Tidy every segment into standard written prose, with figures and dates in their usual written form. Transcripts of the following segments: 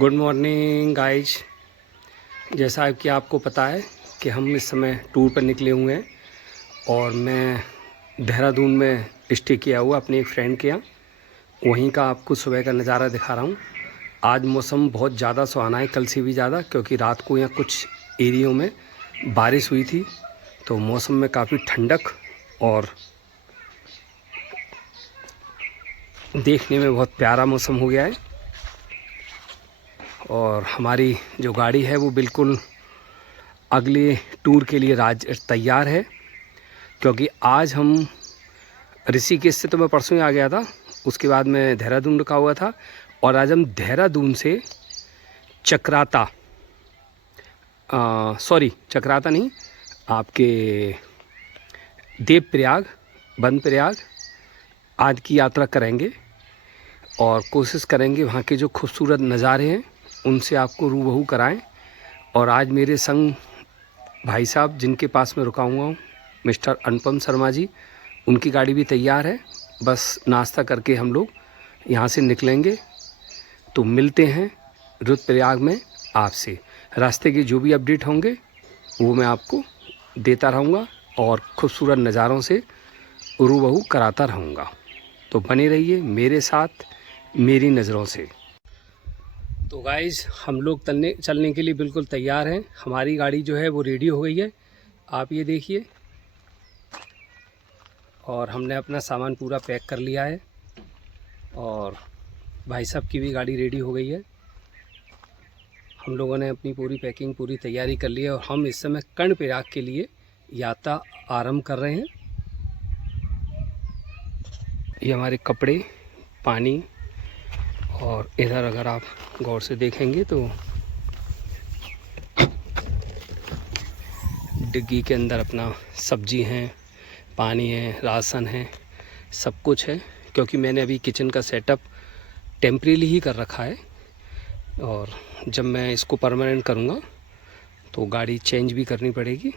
Good morning guys. जैसा कि आपको पता है कि हम इस समय टूर पर निकले हुए हैं और मैं देहरादून में स्टे किया हुआ अपने एक फ्रेंड के यहाँ। वहीं का आपको सुबह का नज़ारा दिखा रहा हूँ। आज मौसम बहुत ज़्यादा सुहाना है, कल से भी ज़्यादा, क्योंकि रात को यहाँ कुछ एरियो में बारिश हुई थी, तो मौसम में काफ़ी ठंडक और देखने में बहुत प्यारा मौसम हो गया है। और हमारी जो गाड़ी है वो बिल्कुल अगले टूर के लिए तैयार है, क्योंकि आज हम ऋषिकेश से तो मैं परसों ही आ गया था, उसके बाद मैं देहरादून रुका हुआ था, और आज हम देहरादून से चक्राता नहीं, आपके देवप्रयाग, बनप्रयाग आदि की यात्रा करेंगे और कोशिश करेंगे वहाँ के जो खूबसूरत नज़ारे हैं उनसे आपको रूबरू कराएं। और आज मेरे संग भाई साहब जिनके पास मैं रुका हुआ हूँ, मिस्टर अनुपम शर्मा जी, उनकी गाड़ी भी तैयार है। बस नाश्ता करके हम लोग यहाँ से निकलेंगे। तो मिलते हैं रुद्रप्रयाग में आपसे। रास्ते के जो भी अपडेट होंगे वो मैं आपको देता रहूँगा और खूबसूरत नज़ारों से रूबरू कराता रहूँगा। तो बने रहिए मेरे साथ, मेरी नज़रों से। तो गाइज़, हम लोग चलने के लिए बिल्कुल तैयार हैं। हमारी गाड़ी जो है वो रेडी हो गई है, आप ये देखिए। और हमने अपना सामान पूरा पैक कर लिया है और भाई साहब की भी गाड़ी रेडी हो गई है। हम लोगों ने अपनी पूरी पैकिंग, पूरी तैयारी कर ली है और हम इस समय कर्णप्रयाग के लिए यात्रा आरंभ कर रहे हैं। ये हमारे कपड़े, पानी, और इधर अगर आप गौर से देखेंगे तो डिग्गी के अंदर अपना सब्जी है, पानी है, राशन है, सब कुछ है। क्योंकि मैंने अभी किचन का सेटअप टेम्परेरी ही कर रखा है और जब मैं इसको परमानेंट करूँगा तो गाड़ी चेंज भी करनी पड़ेगी।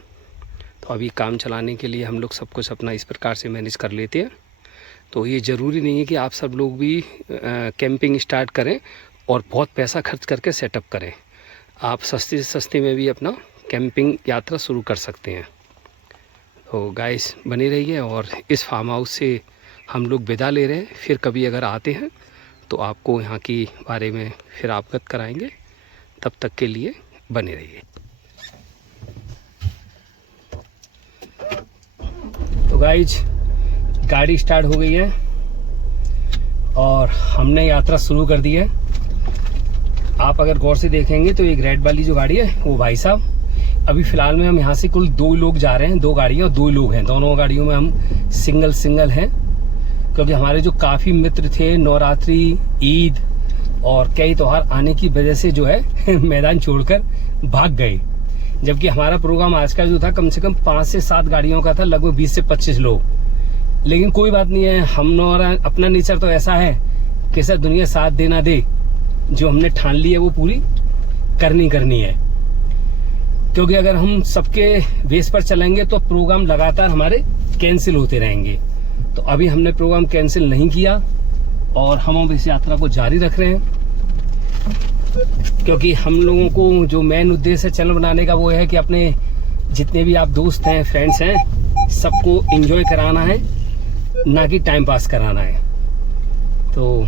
तो अभी काम चलाने के लिए हम लोग सब कुछ अपना इस प्रकार से मैनेज कर लेते हैं। तो ये ज़रूरी नहीं है कि आप सब लोग भी कैंपिंग स्टार्ट करें और बहुत पैसा खर्च करके सेटअप करें। आप सस्ते से सस्ते में भी अपना कैंपिंग यात्रा शुरू कर सकते हैं। तो गाइस बने रहिए। और इस फार्म हाउस से हम लोग विदा ले रहे हैं। फिर कभी अगर आते हैं तो आपको यहाँ की बारे में फिर अवगत कराएंगे। तब तक के लिए बने रहिए। तो गाइस, गाड़ी स्टार्ट हो गई है और हमने यात्रा शुरू कर दी है। आप अगर गौर से देखेंगे तो एक रेड वाली जो गाड़ी है वो भाई साहब। अभी फ़िलहाल में हम यहाँ से कुल 2 लोग जा रहे हैं, 2 गाड़ियाँ और 2 लोग हैं। दोनों गाड़ियों में हम सिंगल हैं, क्योंकि हमारे जो काफ़ी मित्र थे नवरात्रि, ईद और कई त्यौहार आने की वजह से जो है मैदान छोड़कर भाग गए। जबकि हमारा प्रोग्राम आज का जो था कम से कम 5 से 7 गाड़ियों का था, लगभग 20 से 25 लोग। लेकिन कोई बात नहीं है, अपना नेचर तो ऐसा है कि सर दुनिया साथ देना दे, जो हमने ठान ली है वो पूरी करनी है। क्योंकि अगर हम सबके बेस पर चलेंगे तो प्रोग्राम लगातार हमारे कैंसिल होते रहेंगे। तो अभी हमने प्रोग्राम कैंसिल नहीं किया और हम इस यात्रा को जारी रख रहे हैं, क्योंकि हम लोगों को जो मेन उद्देश्य है चैनल बनाने का वो है कि अपने जितने भी आप दोस्त हैं, फ्रेंड्स हैं, सबको एंजॉय कराना है, ना कि टाइम पास कराना है। तो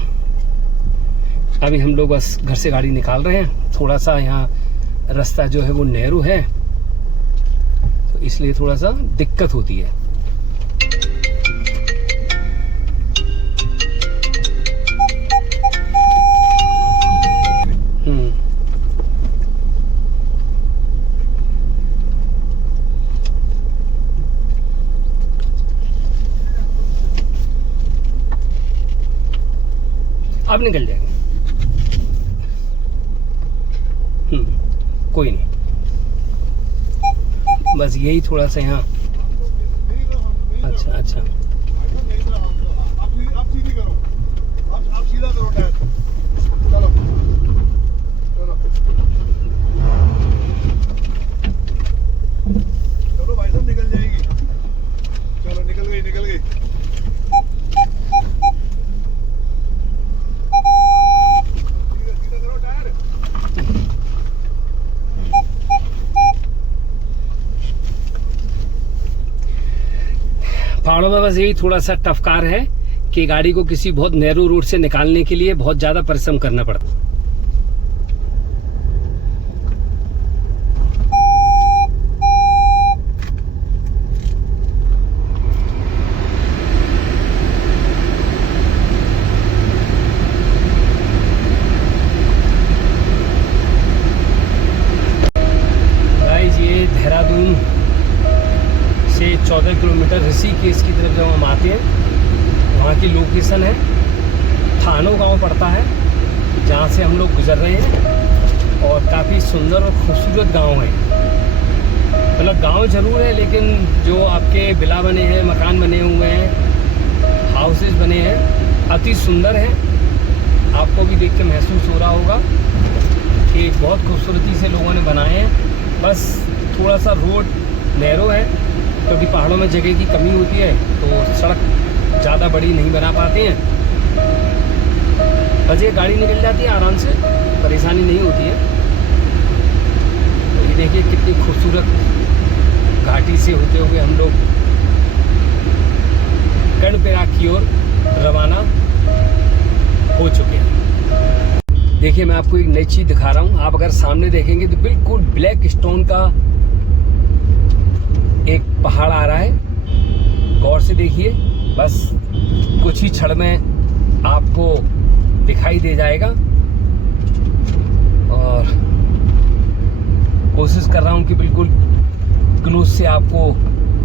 अभी हम लोग बस घर से गाड़ी निकाल रहे हैं। थोड़ा सा यहाँ रास्ता जो है वो नैरो है, तो इसलिए थोड़ा सा दिक्कत होती है। अब निकल जाएंगे। कोई नहीं, बस यही थोड़ा सा यहाँ। अच्छा आप सीधी करो, आप सीधा करो टायर। चलो चलो भाई साहब, निकल जाएगी। चलो निकल गई। सीधा करो टायर। पहाड़ों में बस यही थोड़ा सा टफ कार है कि गाड़ी को किसी बहुत नैरो रूट से निकालने के लिए बहुत ज्यादा परिश्रम करना पड़ता है। देहरादून से 14 किलोमीटर ऋषिकेश की तरफ जब हम आते हैं, वहाँ की लोकेशन है थानो गांव पड़ता है, जहाँ से हम लोग गुजर रहे हैं। और काफ़ी सुंदर और खूबसूरत गांव है। मतलब गांव जरूर है, लेकिन जो आपके विला बने हैं, मकान बने हुए हैं, हाउसेस बने हैं, अति सुंदर है। आपको भी देख के महसूस हो रहा होगा कि बहुत खूबसूरती से लोगों ने बनाए हैं। बस थोड़ा सा रोड नैरो है, क्योंकि पहाड़ों में जगह की कमी होती है, तो सड़क ज़्यादा बड़ी नहीं बना पाते हैं। बस ये गाड़ी निकल जाती है आराम से, परेशानी नहीं होती है। तो ये देखिए कितनी खूबसूरत घाटी से होते हुए हम लोग कर्णप्रयाग की ओर रवाना हो चुके हैं। देखिए मैं आपको एक नई चीज़ दिखा रहा हूँ। आप अगर सामने देखेंगे तो बिल्कुल ब्लैक स्टोन का एक पहाड़ आ रहा है। गौर से देखिए, बस कुछ ही क्षण में आपको दिखाई दे जाएगा। और कोशिश कर रहा हूँ कि बिल्कुल क्लोज से आपको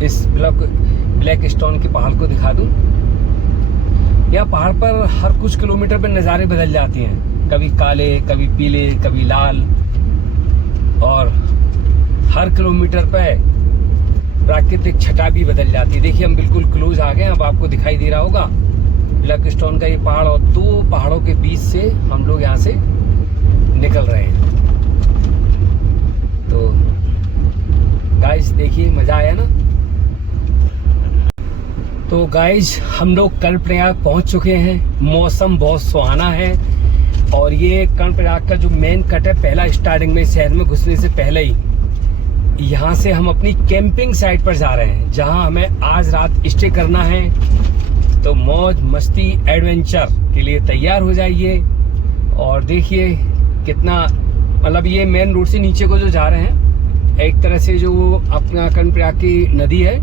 इस ब्लैक स्टोन के पहाड़ को दिखा दूँ। यह पहाड़ पर हर कुछ किलोमीटर पर नज़ारे बदल जाते हैं, कभी काले, कभी पीले, कभी लाल। और हर किलोमीटर पर प्राकृतिक छटा भी बदल जाती है। देखिए हम बिल्कुल क्लोज आ गए, अब आपको दिखाई दे रहा होगा ब्लैक स्टोन का ये पहाड़, और दो पहाड़ों के बीच से हम लोग यहाँ से निकल रहे हैं। तो गाइस देखिए, मजा आया ना। तो गाइस हम लोग कर्णप्रयाग पहुंच चुके हैं। मौसम बहुत सुहाना है, और ये कर्णप्रयाग का जो मेन कट है, पहला स्टार्टिंग में शहर में घुसने से पहले ही यहाँ से हम अपनी कैंपिंग साइट पर जा रहे हैं, जहाँ हमें आज रात स्टे करना है। तो मौज मस्ती एडवेंचर के लिए तैयार हो जाइए। और देखिए कितना, मतलब ये मेन रोड से नीचे को जो जा रहे हैं, एक तरह से जो अपना कर्णप्रयाग की नदी है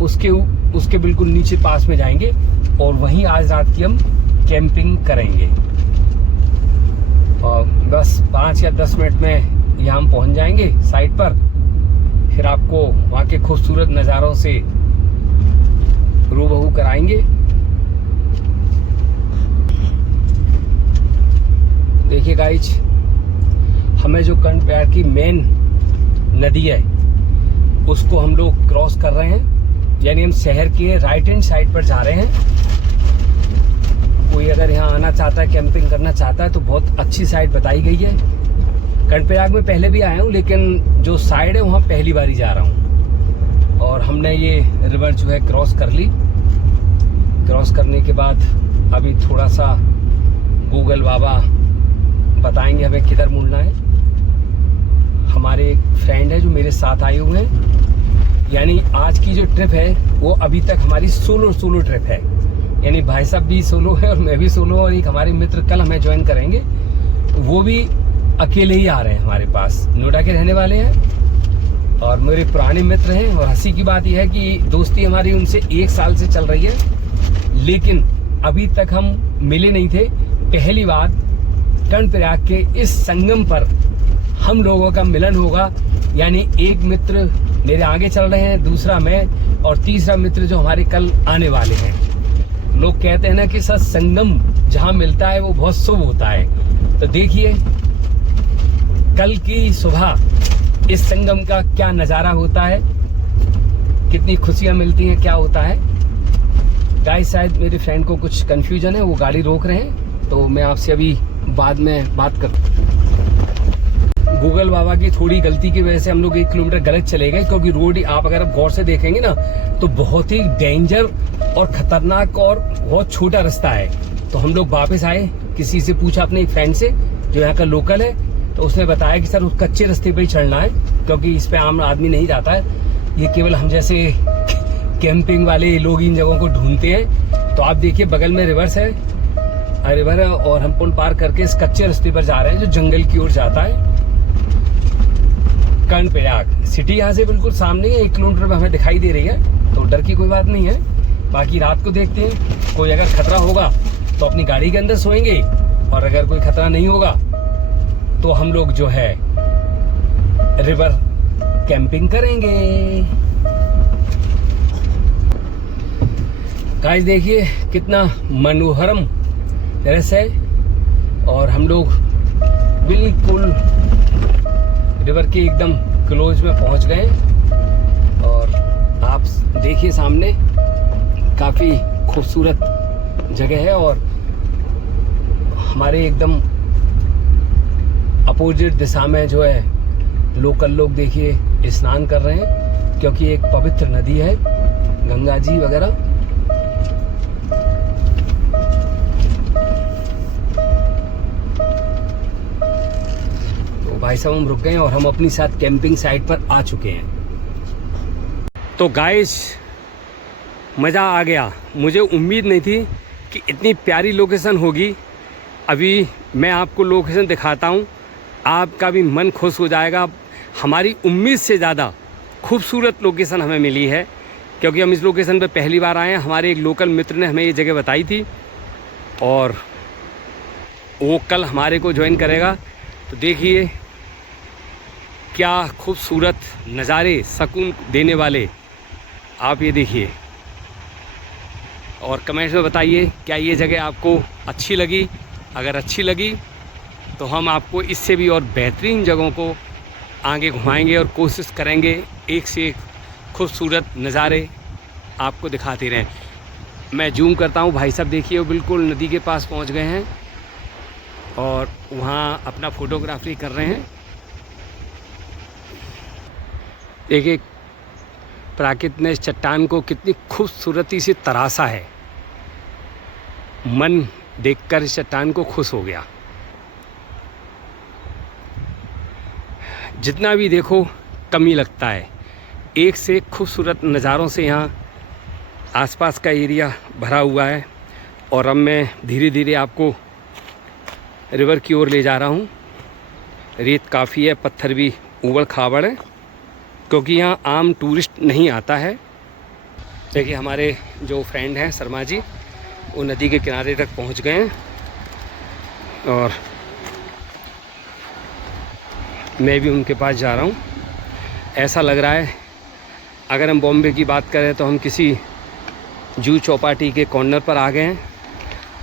उसके बिल्कुल नीचे पास में जाएंगे, और वहीं आज रात की हम कैंपिंग करेंगे। और बस 5 या 10 मिनट में यहाँ हम पहुँच जाएंगे साइट पर। फिर आपको वहाँ के खूबसूरत नज़ारों से रूबरू कराएंगे। देखिए गाइज, हमें जो कर्णप्रयाग की मेन नदी है उसको हम लोग क्रॉस कर रहे हैं, यानी हम शहर के राइट हैंड साइड पर जा रहे हैं। कोई अगर यहाँ आना चाहता है, कैंपिंग करना चाहता है, तो बहुत अच्छी साइड बताई गई है। कर्णप्रयाग में पहले भी आया हूँ, लेकिन जो साइड है वहाँ पहली बार ही जा रहा हूँ। और हमने ये रिवर जो है क्रॉस कर ली। क्रॉस करने के बाद अभी थोड़ा सा गूगल बाबा बताएंगे हमें किधर मुड़ना है। हमारे एक फ्रेंड है जो मेरे साथ आए हुए हैं, यानी आज की जो ट्रिप है वो अभी तक हमारी सोलो ट्रिप है। यानी भाई साहब भी सोलो है और मैं भी सोलो, और एक हमारे मित्र कल हमें ज्वाइन करेंगे, वो भी अकेले ही आ रहे हैं हमारे पास। नोएडा के रहने वाले हैं और मेरे पुराने मित्र हैं। और हंसी की बात यह है कि दोस्ती हमारी उनसे 1 साल से चल रही है, लेकिन अभी तक हम मिले नहीं थे। पहली बार कर्णप्रयाग के इस संगम पर हम लोगों का मिलन होगा। यानी एक मित्र मेरे आगे चल रहे हैं, दूसरा मैं, और तीसरा मित्र जो हमारे कल आने वाले हैं। लोग कहते हैं ना कि सर संगम जहाँ मिलता है वो बहुत शुभ होता है। तो देखिए कल की सुबह इस संगम का क्या नज़ारा होता है, कितनी खुशियाँ मिलती हैं, क्या होता है। गाइस शायद मेरे फ्रेंड को कुछ कन्फ्यूजन है, वो गाड़ी रोक रहे हैं, तो मैं आपसे अभी बाद में बात करता। गूगल बाबा की थोड़ी गलती की वजह से हम लोग 1 किलोमीटर गलत चले गए, क्योंकि रोड आप अगर गौर से देखेंगे ना तो बहुत ही डेंजर और खतरनाक और बहुत छोटा रास्ता है। तो हम लोग वापस आए, किसी से पूछा अपने एक फ्रेंड से जो यहाँ का लोकल है, तो उसने बताया कि सर उस कच्चे रास्ते पर ही चढ़ना है, क्योंकि इस पे आम आदमी नहीं जाता है, ये केवल हम जैसे कैंपिंग वाले लोग इन जगहों को ढूंढते हैं। तो आप देखिए बगल में रिवर्स है, रिवर है, और हम पुल पार करके इस कच्चे रास्ते पर जा रहे हैं जो जंगल की ओर जाता है। कर्णप्रयाग सिटी यहाँ से बिल्कुल सामने है, 1 किलोमीटर में हमें दिखाई दे रही है, तो डर की कोई बात नहीं है। बाकी रात को देखते हैं, कोई अगर खतरा होगा तो अपनी गाड़ी के अंदर सोएंगे, और अगर कोई खतरा नहीं होगा तो हम लोग जो है रिवर कैंपिंग करेंगे। गाइस देखिए कितना मनोहरम दृश्य है, और हम लोग बिल्कुल रिवर के एकदम क्लोज में पहुंच गए। और आप देखिए सामने काफी खूबसूरत जगह है, और हमारे एकदम अपोजिट दिशा में जो है लोकल लोग देखिए स्नान कर रहे हैं, क्योंकि एक पवित्र नदी है गंगा जी वगैरह। तो भाई साहब हम रुक गए और हम अपनी साथ कैंपिंग साइट पर आ चुके हैं। तो गाइस मज़ा आ गया, मुझे उम्मीद नहीं थी कि इतनी प्यारी लोकेशन होगी। अभी मैं आपको लोकेशन दिखाता हूँ, आपका भी मन खुश हो जाएगा। हमारी उम्मीद से ज़्यादा खूबसूरत लोकेशन हमें मिली है, क्योंकि हम इस लोकेशन पर पहली बार आए हैं। हमारे एक लोकल मित्र ने हमें ये जगह बताई थी, और वो कल हमारे को ज्वाइन करेगा। तो देखिए क्या खूबसूरत नज़ारे, सुकून देने वाले, आप ये देखिए। और कमेंट्स में बताइए क्या ये जगह आपको अच्छी लगी। अगर अच्छी लगी तो हम आपको इससे भी और बेहतरीन जगहों को आगे घुमाएंगे और कोशिश करेंगे एक से एक खूबसूरत नज़ारे आपको दिखाते रहें। मैं जूम करता हूँ, भाई साहब देखिए वो बिल्कुल नदी के पास पहुँच गए हैं और वहाँ अपना फ़ोटोग्राफी कर रहे हैं। देखिए प्राकृति ने इस चट्टान को कितनी खूबसूरती से तराशा है, मन देखकर इस चट्टान को खुश हो गया। जितना भी देखो कमी लगता है, एक से एक खूबसूरत नज़ारों से यहाँ आसपास का एरिया भरा हुआ है। और अब मैं धीरे धीरे आपको रिवर की ओर ले जा रहा हूँ। रेत काफ़ी है, पत्थर भी ऊबड़ खाबड़ है, क्योंकि यहाँ आम टूरिस्ट नहीं आता है। देखिए हमारे जो फ्रेंड हैं शर्मा जी, वो नदी के किनारे तक पहुँच गए हैं, और मैं भी उनके पास जा रहा हूँ। ऐसा लग रहा है अगर हम बॉम्बे की बात करें तो हम किसी जूहू चौपाटी के कॉर्नर पर आ गए हैं।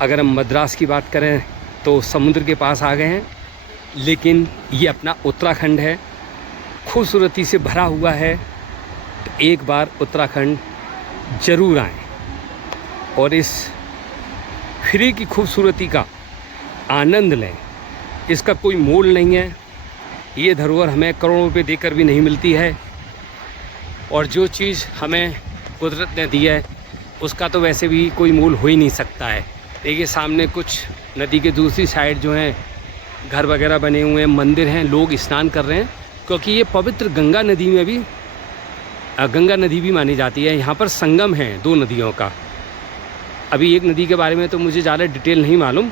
अगर हम मद्रास की बात करें तो समुद्र के पास आ गए हैं। लेकिन ये अपना उत्तराखंड है, खूबसूरती से भरा हुआ है। तो एक बार उत्तराखंड ज़रूर आएँ और इस फ्री की खूबसूरती का आनंद लें। इसका कोई मोल नहीं है। ये धरोहर हमें करोड़ों रुपए देकर भी नहीं मिलती है, और जो चीज़ हमें कुदरत ने दी है उसका तो वैसे भी कोई मोल हो ही नहीं सकता है। देखिए सामने कुछ नदी के दूसरी साइड जो है घर वगैरह बने हुए हैं, मंदिर हैं, लोग स्नान कर रहे हैं, क्योंकि ये पवित्र गंगा नदी में भी गंगा नदी भी मानी जाती है। यहाँ पर संगम है 2 नदियों का। अभी एक नदी के बारे में तो मुझे ज़्यादा डिटेल नहीं मालूम,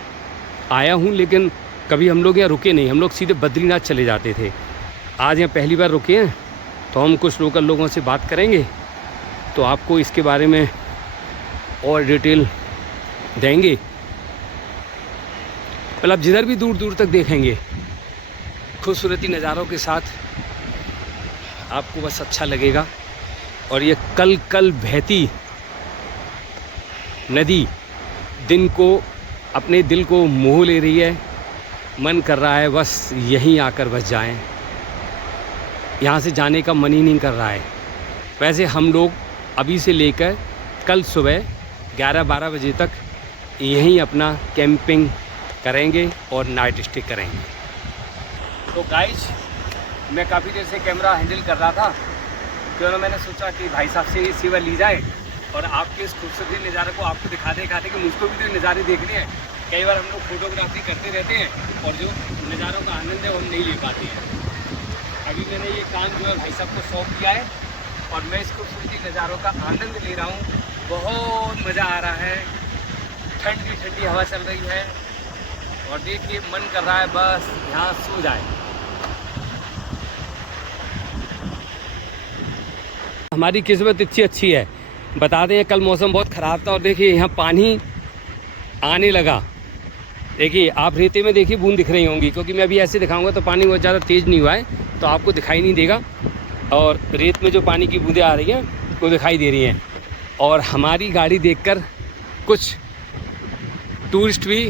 आया हूँ लेकिन कभी हम लोग यहाँ रुके नहीं। हम लोग सीधे बद्रीनाथ चले जाते थे। आज यहाँ पहली बार रुके हैं, तो हम कुछ लोकल लोगों से बात करेंगे, तो आपको इसके बारे में और डिटेल देंगे। मतलब जिधर भी दूर दूर तक देखेंगे खूबसूरती नज़ारों के साथ, आपको बस अच्छा लगेगा। और ये कल कल बहती नदी दिन को अपने दिल को मोह ले रही है। मन कर रहा है बस यहीं आकर बस जाएं, यहाँ से जाने का मन ही नहीं कर रहा है। वैसे हम लोग अभी से लेकर कल सुबह 11-12 बजे तक यहीं अपना कैंपिंग करेंगे और नाइट स्टे करेंगे। तो गाइस मैं काफ़ी देर से कैमरा हैंडल कर रहा था, क्यों ना मैंने सोचा कि भाई साहब से ये सेवा ली जाए और आपके इस खूबसूरत नज़ारे को आपको दिखाते दिखाते कि मुझको भी तो नज़ारे देखने हैं। कई बार हम लोग फोटोग्राफी करते रहते हैं और जो नज़ारों का आनंद है वो हम नहीं ले पाते हैं। अभी मैंने ये काम जो है भाई साहब को सौंप दिया है और मैं इस खूबसूरती नज़ारों का आनंद ले रहा हूँ। बहुत मज़ा आ रहा है, ठंडी ठंडी हवा चल रही है और देखिए मन कर रहा है बस यहाँ सो जाए। हमारी किस्मत इतनी अच्छी है, बता दें कल मौसम बहुत ख़राब था और देखिए यहाँ पानी आने लगा। देखिए आप रेते में देखिए बूंद दिख रही होंगी, क्योंकि मैं अभी ऐसे दिखाऊंगा तो पानी बहुत ज़्यादा तेज़ नहीं हुआ है तो आपको दिखाई नहीं देगा, और रेत में जो पानी की बूंदें आ रही हैं वो दिखाई दे रही हैं। और हमारी गाड़ी देखकर कुछ टूरिस्ट भी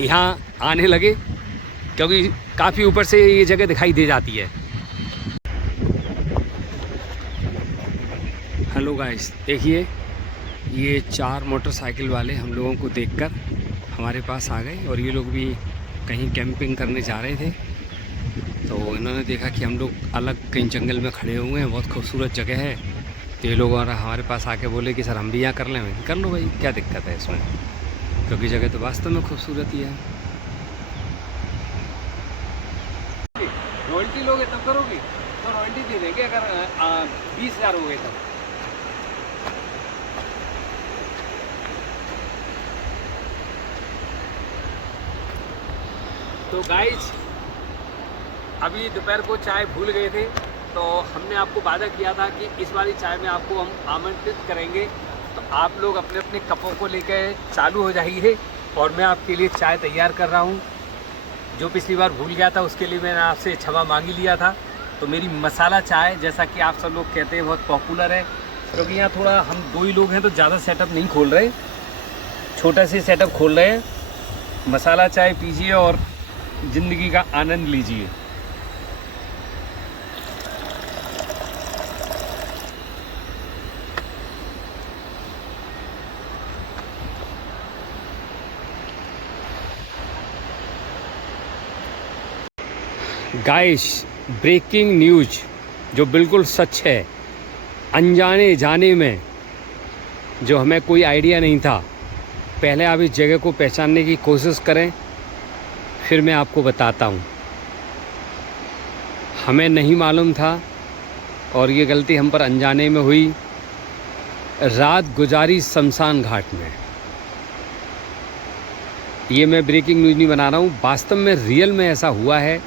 यहाँ आने लगे, क्योंकि काफ़ी ऊपर से ये जगह दिखाई दे जाती है। हेलो गाइस, देखिए ये 4 मोटरसाइकिल वाले हम लोगों को देखकर हमारे पास आ गए और ये लोग भी कहीं कैंपिंग करने जा रहे थे। तो इन्होंने देखा कि हम लोग अलग कहीं जंगल में खड़े हुए हैं, बहुत खूबसूरत जगह है, तो ये लोग और हमारे पास आके बोले कि सर हम भी यहाँ कर लें। कर लो भाई, क्या दिक्कत है इसमें, क्योंकि जगह तो वास्तव में खूबसूरत ही है। रॉयल्टी लोगे तब करोगे तो रॉयल्टी दे देंगे, अगर 20,000 हो गए तब। तो गाइज अभी दोपहर को चाय भूल गए थे, तो हमने आपको वादा किया था कि इस वाली चाय में आपको हम आमंत्रित करेंगे, तो आप लोग अपने अपने कपों को लेकर चालू हो जाइए और मैं आपके लिए चाय तैयार कर रहा हूँ। जो पिछली बार भूल गया था उसके लिए मैंने आपसे क्षमा मांगी लिया था। तो मेरी मसाला चाय, जैसा कि आप सब लोग कहते हैं, बहुत पॉपुलर है, क्योंकि यहाँ थोड़ा हम 2 ही लोग हैं तो ज़्यादा सेटअप नहीं खोल रहे, छोटा सी सेटअप खोल रहे हैं। मसाला चाय पीजिए और ज़िंदगी का आनंद लीजिए। गाइस, ब्रेकिंग न्यूज जो बिल्कुल सच है, अनजाने जाने में जो हमें कोई आइडिया नहीं था, पहले आप इस जगह को पहचानने की कोशिश करें, फिर मैं आपको बताता हूँ। हमें नहीं मालूम था और ये गलती हम पर अनजाने में हुई। रात गुजारी शमशान घाट में। ये मैं ब्रेकिंग न्यूज़ नहीं बना रहा हूँ, वास्तव में रियल में ऐसा हुआ है।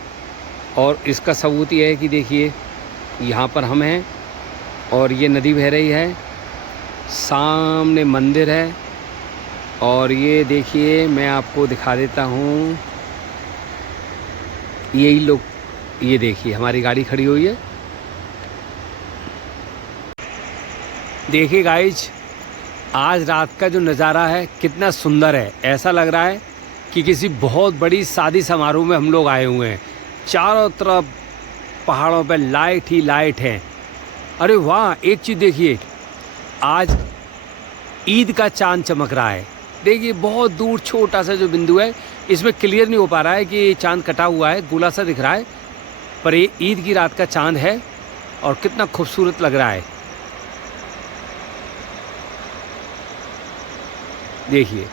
और इसका सबूत ये है कि देखिए यहाँ पर हम हैं और ये नदी बह रही है, सामने मंदिर है, और ये देखिए मैं आपको दिखा देता हूँ, यही लोग, ये देखिए हमारी गाड़ी खड़ी हुई है। देखिए गाइज, आज रात का जो नज़ारा है कितना सुंदर है। ऐसा लग रहा है कि किसी बहुत बड़ी शादी समारोह में हम लोग आए हुए हैं। चारों तरफ पहाड़ों पे लाइट ही लाइट है। अरे वाह, एक चीज़ देखिए, आज ईद का चांद चमक रहा है। देखिए बहुत दूर छोटा सा जो बिंदु है, इसमें क्लियर नहीं हो पा रहा है कि चांद कटा हुआ है, गोला सा दिख रहा है, पर ये ईद की रात का चांद है और कितना खूबसूरत लग रहा है। देखिए